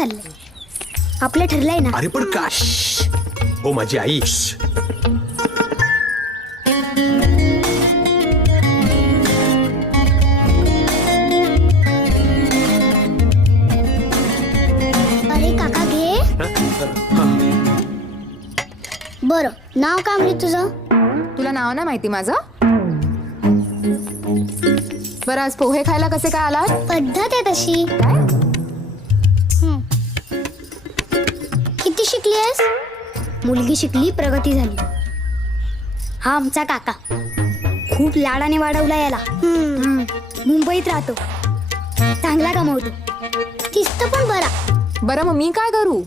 चाललंय. आपलं ठरलंय ना. अरे पण काय हो माझी आई. अरे काका घे. बरं, नाव काय म्हणजे तुझं? तुला नाव नाही माहिती माझं? बरं, आज पोहे खायला कसे काय आलात? पद्धत आहे तशी. काय? किती शिकलीस? मुलगी शिकली, प्रगती झाली. हा आमचा काका खूप लाडाने वाढवला याला. मुंबईत राहतो, चांगला कमवतो, किस्त पण बरा. बरं, मग मी काय करू?